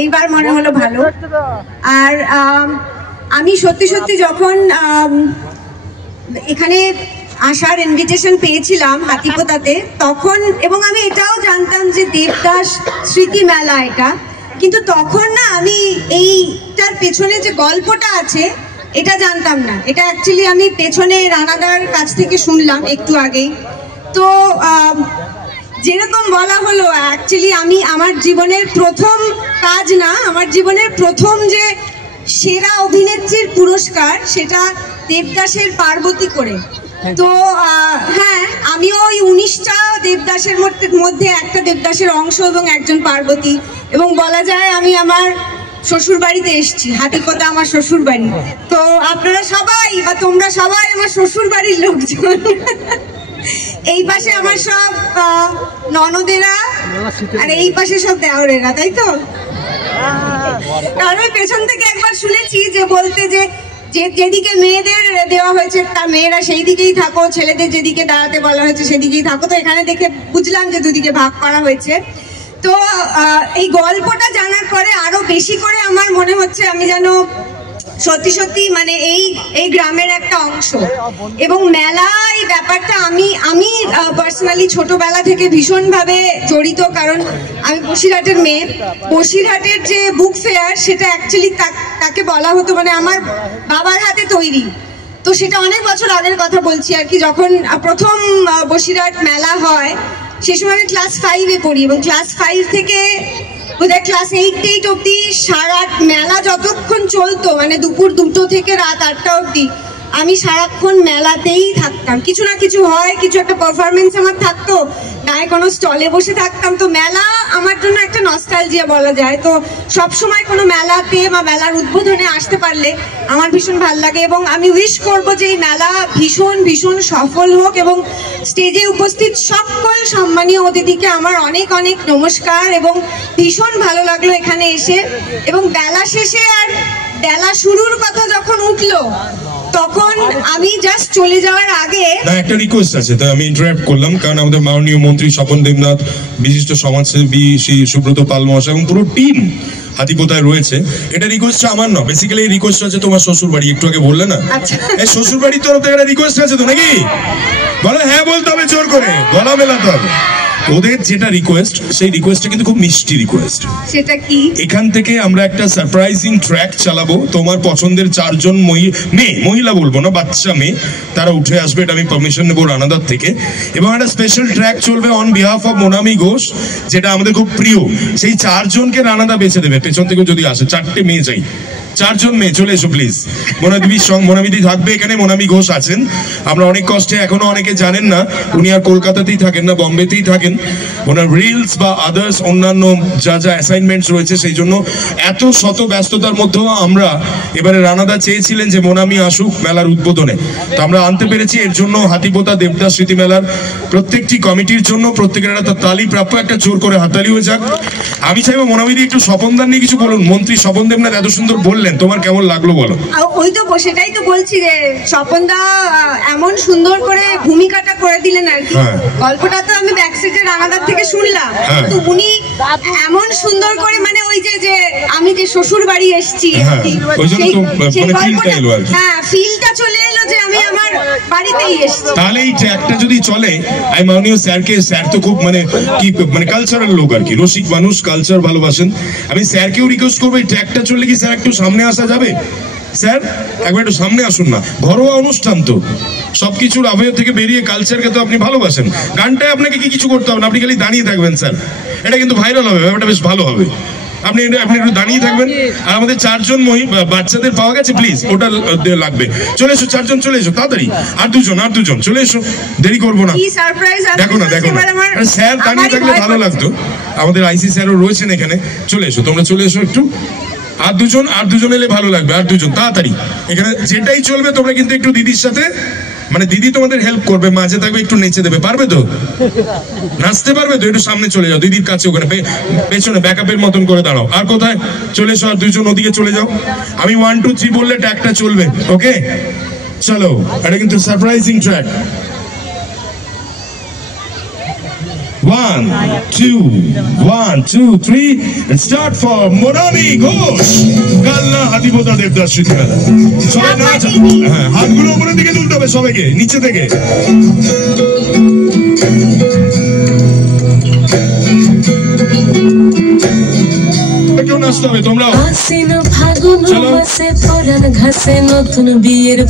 এইবার মনে হলো ভালো। আর আমি সত্যি সত্যি যখন এখানে আসার ইনভিটেশন পেয়েছিলাম হাতিপোতাতে তখন, এবং আমি এটাও জানতাম যে দেবদাস স্মৃতি মেলা এটা, কিন্তু তখন না আমি এইটার পেছনে যে গল্পটা আছে এটা জানতাম না। এটা অ্যাকচুয়ালি আমি পেছনে রানাদার কাছ থেকে শুনলাম একটু আগেই। তো যেরকম বলা হলো, অ্যাকচুয়ালি আমি আমার জীবনের প্রথম কাজ না, আমার জীবনের প্রথম যে সেরা অভিনেত্রীর পুরস্কার সেটা দেবদাসের পার্বতী করে। তো হ্যাঁ, আমিও ওই 19টা দেবদাসের মধ্যে একটা দেবদাসের অংশ এবং একজন পার্বতী, এবং বলা যায় আমি আমার শ্বশুর বাড়িতে এসেছি। হাতিপোতা আমার শ্বশুর বাড়ি। তো আপনারা সবাই বা তোমরা সবাই আমার শ্বশুর বাড়ির লোকজন। এই পাশে আমার সব ননদেরা আর এই পাশে সব দেওরেরা, তাই তো? কারণ পেছন থেকে একবার শুনেছি যে বলতে যে যেদিকে মেয়েদের দেওয়া হয়েছে তার মেয়েরা সেই দিকেই থাকো, ছেলেদের যেদিকে দাঁড়াতে বলা হয়েছে সেদিকেই থাকো। তো এখানে দেখে বুঝলাম যে দুদিকে ভাগ করা হয়েছে। তো এই গল্পটা জানার পরে আরো বেশি করে আমার মনে হচ্ছে আমি যেন সত্যি সত্যি মানে এই গ্রামের একটা অংশ। এবং মেলা এই ব্যাপারটা আমি পার্সোনালি ছোটবেলা থেকে ভীষণভাবে জড়িত, কারণ আমি বসিরহাটের মেয়ে। বসিরহাটের যে বুক ফেয়ার সেটা অ্যাকচুয়ালি তাকে বলা হতো মানে আমার বাবার হাতে তৈরি। তো সেটা অনেক বছর আগের কথা বলছি আর কি, যখন প্রথম বসিরহাট মেলা হয় সে সময় আমি ক্লাস 5-এ পড়ি, এবং ক্লাস 5 থেকে বোধহয় ক্লাস 8 অব্দি সারা মেলা যতক্ষণ চলতো মানে দুপুর 2টো থেকে রাত 8টা অব্দি আমি সারাক্ষণ মেলাতেই থাকতাম। কিছু না কিছু হয়, কিছু একটা পারফরমেন্স আমার থাকতো, নাই কোনো স্টলে বসে থাকতাম। তো মেলা আমার জন্য একটা নস্টালজিয়া বলা যায়। তো সবসময় কোনো মেলাতে বা মেলার উদ্বোধনে আসতে পারলে আমার ভীষণ ভালো লাগে, এবং আমি উইশ করবো যে এই মেলা ভীষণ ভীষণ সফল হোক। এবং স্টেজে উপস্থিত সকল সম্মানীয় অতিথিকে আমার অনেক অনেক নমস্কার, এবং ভীষণ ভালো লাগলো এখানে এসে। এবং বেলা শেষে আর বেলা শুরুর কথা যখন উঠলো তখন আমি জাস্ট চলে যাওয়ার আগে একটা রিকোয়েস্ট আছে, তাই আমি ইন্টারাপ্ট করলাম, কারণ আমাদের মাননীয় মন্ত্রী স্বপন দেবনাথ, বিশিষ্ট সমাজসেবী শ্রী সুব্রত পাল মহাশয় এবং পুরো টিম হাতিপোতায় রয়েছে। এটা রিকোয়েস্ট আমার না, বেসিক্যালি এই রিকোয়েস্ট আছে তোমার শ্বশুর বাড়ি, একটু আগে বললে না? এই শ্বশুর বাড়ির তরফ থেকে একটা রিকোয়েস্ট আছে তো নাকি? বলে হ্যাঁ বলতে হবে জোর করে, গলা মেলাতে হবে। ওদের যেটা রিকোয়েস্ট সেই রিকোয়েস্টটা কিন্তু খুব মিষ্টি রিকোয়েস্ট। সেটা কি? এখান থেকে আমরা একটা সারপ্রাইজিং ট্র্যাক চালাবো, তোমার পছন্দের 4 জন মহিলা বলবো না, বাচ্চা মেয়ে, তারা উঠে আসবে। এটা আমি পারমিশন নেবো রানাদার থেকে। এবং একটা স্পেশাল ট্র্যাক চলবে on behalf of Monami Ghosh, যেটা আমাদের খুব প্রিয়। সেই 4 জনকে রানাদা বেছে দেবে, পেছন থেকে যদি আসে। 4টে মেয়ে চাই, 4 জন মেয়ে, চলে এসো প্লিজ। মোনামিদি থাকবে এখানে, মোনামি ঘোষ আছেন। আমরা অনেক কষ্টে, এখনো অনেকে জানেন না উনি আর কলকাতাতেই থাকেন না, বম্বেতেই থাকেন। ওনার রিলস বা আদার্স অন্যান্য যা যা অ্যাসাইনমেন্টস রয়েছে সেই জন্য এত শত ব্যস্ততার মধ্যেও আমরা এবারে রানাদা চেয়েছিলেন যে মোনামি আসুক মেলার উদ্বোধনে, তো আমরা আনতে পেরেছি। এর জন্য হাতিপোতা দেবদাস স্মৃতি মেলার প্রত্যেকটি কমিটির জন্য প্রত্যেকের একটা তালি প্রাপ্য, একটা জোর করে হাততালি হয়ে যাক। আমি চাইবো মোনামিদি একটু স্বপনদার নিয়ে কিছু বলুন। মন্ত্রী স্বপন দেবনাথ এত সুন্দর বললেন, তোমার কেমন লাগলো বলো? ওই তো সেটাই তো বলছি যে স্বপনদা এমন সুন্দর করে ভূমিকাটা করে দিলেন আর কি। গল্পটা তো আমি ব্যাকস্টেজে রানাদার থেকে শুনলাম, তো উনি এমন সুন্দর করে মানে ওই যে আমি যে শ্বশুর বাড়ি এসেছি হ্যাঁ ফিলটা চলে এলো যে আমি আমার বাড়িতেই এসেছি। তাহলে এই ট্র্যাকটা যদি চলে, আমি মাননীয় স্যারকে, স্যার তো খুব মানে কি মানে কালচারাল লোক আর কি, রসিক মানুষ, কালচার ভালোবাসেন। আমি স্যারকেও রিকোয়েস্ট করবো এই ট্র্যাকটা চললে কি স্যার একটু সামনে আসা যাবে? স্যার একবার একটু সামনে আসুন না, ঘরোয়া অনুষ্ঠান তো, সবকিছুর আবহাওয়া থেকে বেরিয়ে কালচারকে তো আপনি ভালোবাসেন। গানটায় আপনাকে কি কিছু করতে হবে না, আপনি খালি দাঁড়িয়ে থাকবেন। স্যার এটা কিন্তু ভাইরাল হবে, ব্যাপারটা বেশ ভালো হবে। আপনি একটু দাঁড়িয়ে থাকবেন। আর আমাদের 4 জন বাচ্চাদের পাওয়া গেছে, প্লিজ ওটা লাগবে। চলে এসো 4 জন, চলে এসো তাড়াতাড়ি। আর দুজন চলে এসো, দেরি করবো না। দেখো না স্যার দাঁড়িয়ে থাকলে ভালো লাগতো। আমাদের আইসি স্যারও রয়েছেন এখানে, চলে এসো তোমরা, চলে এসো একটু। আর দুজন এলে ভালো লাগবে। আর 2 জন তাড়াতাড়ি। এখানে যেটাই চলবে তোমরা কিন্তু একটু দিদির সাথে, মানে দিদি তোমাদের হেল্প করবে, মাঝে থাকবে, একটু নেচে দেবে। পারবে তো? নাচতে পারবে তো? একটু সামনে চলে যাও দিদির কাছে, ওখানে পেছনে ব্যাকআপের মতন করে দাঁড়াও। আর কোথায়? চলে এসো। আর 2 জন ওদিকে চলে যাও। আমি 1 2 3 বললে ট্র্যাকটা চলবে, ওকে? চলো, এটা কিন্তু surprising track. 1, 2, 1, 2, 3, and start for Monami Ghosh. Kalna Hatipota Devdas Shritmela. সবাই নাচ, হ্যাঁ, হাতগুলো উপরের দিকে তুলতে হবে সবাইকে, নিচে থেকে। কেউ নাচতে হবে তোমরাও। আসিন ফাগুন মাসে পরাণ ঘাসে নতুন বিয়ের